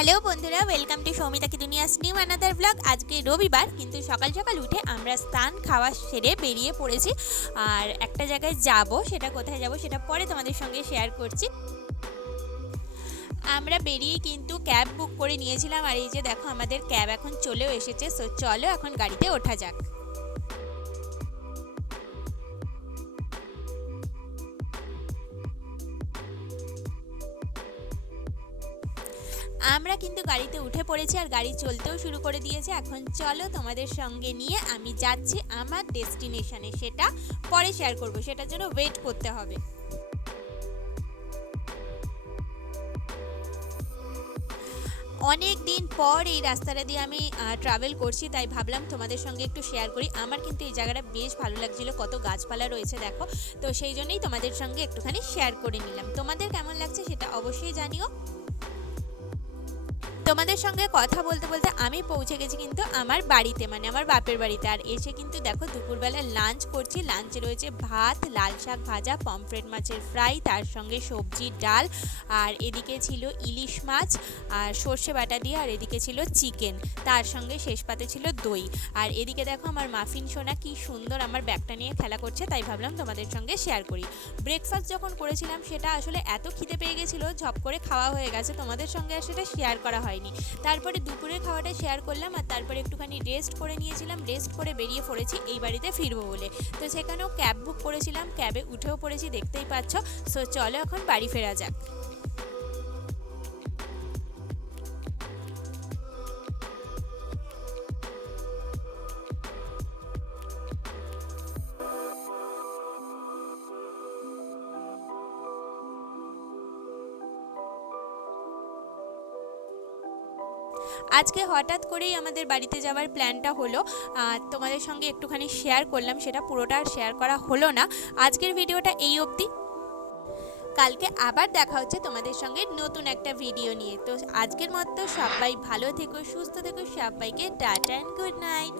Hello বন্ধুরা, welcome to Soumita কি দুনিয়াস new another blog. আজকে রবিবার, কিন্তু সকাল সকাল উঠে আমরা স্নান খাওয়া সেরে বেরিয়ে পড়েছি। আর একটা জায়গায় যাব, সেটা কোথায় যাব সেটা পরে তোমাদের সঙ্গে শেয়ার করছি। আমরা বেরিয়ে কিন্তু ক্যাব বুক করে নিয়েছিলাম, আর এই যে দেখো আমাদের ক্যাব এখন চলেও এসেছে। সো চলো এখন গাড়িতে ওঠা যাক। আমরা কিন্তু গাড়িতে উঠে পড়েছি আর গাড়ি চলতেও শুরু করে দিয়েছে। এখন চলো তোমাদের সঙ্গে নিয়ে আমি যাচ্ছি আমার ডেস্টিনেশনে, সেটা পরে শেয়ার করব, সেটার জন্য ওয়েট করতে হবে। অনেক দিন পর এই রাস্তাটা দিয়ে আমি ট্রাভেল করছি, তাই ভাবলাম তোমাদের সঙ্গে একটু শেয়ার করি। আমার কিন্তু এই জায়গাটা বেশ ভালো লাগছিল, কত গাছপালা রয়েছে দেখো। তো সেই জন্যই তোমাদের সঙ্গে একটুখানি শেয়ার করে নিলাম। তোমাদের কেমন লাগছে সেটা অবশ্যই জানিও। তোমাদের সঙ্গে কথা বলতে বলতে আমি পৌঁছে গেছি কিন্তু আমার বাড়িতে, মানে আমার বাপের বাড়িতে। আর এসে কিন্তু দেখো দুপুরবেলা লাঞ্চ করছি। লাঞ্চে রয়েছে ভাত, লাল শাক ভাজা, পমফ্রেট মাছের ফ্রাই, তার সঙ্গে সবজি ডাল, আর এদিকে ছিল ইলিশ মাছ আর সর্ষে বাটা দিয়ে, আর এদিকে ছিল চিকেন, তার সঙ্গে শেষ পাতে ছিল দই। আর এদিকে দেখো আমার মাফিন সোনা কি সুন্দর আমার ব্যাগটা নিয়ে খেলা করছে, তাই ভাবলাম তোমাদের সঙ্গে শেয়ার করি। ব্রেকফাস্ট যখন করেছিলাম সেটা আসলে এত খিদে পেয়ে গেছিলো, ঝপ করে খাওয়া হয়ে গেছে, তোমাদের সঙ্গে আর সেটা শেয়ার করা হয়নি। তারপরে দুপুরের খাওয়াটা শেয়ার করলাম, আর তারপরে একটুখানি রেস্ট করে নিয়েছিলাম। রেস্ট করে বেরিয়ে পড়েছি এই বাড়িতে ফিরবো বলে। তো সেখানেও ক্যাব বুক করেছিলাম, ক্যাবে উঠেও পড়েছি, দেখতেই পাচ্ছ। সো চলো এখন বাড়ি ফেরা যাক। আজকে হঠাৎ করেই আমাদের বাড়িতে যাওয়ার প্ল্যানটা হলো, তোমাদের সঙ্গে একটুখানি শেয়ার করলাম, সেটা পুরোটা আর শেয়ার করা হলো না। আজকের ভিডিওটা এই অবধি। কালকে আবার দেখা হচ্ছে তোমাদের সঙ্গে নতুন একটা ভিডিও নিয়ে। তো আজকের মতো সবাই ভালো থেকো, সুস্থ থেকো, সবাইকে টাটা অ্যান্ড গুড নাইট।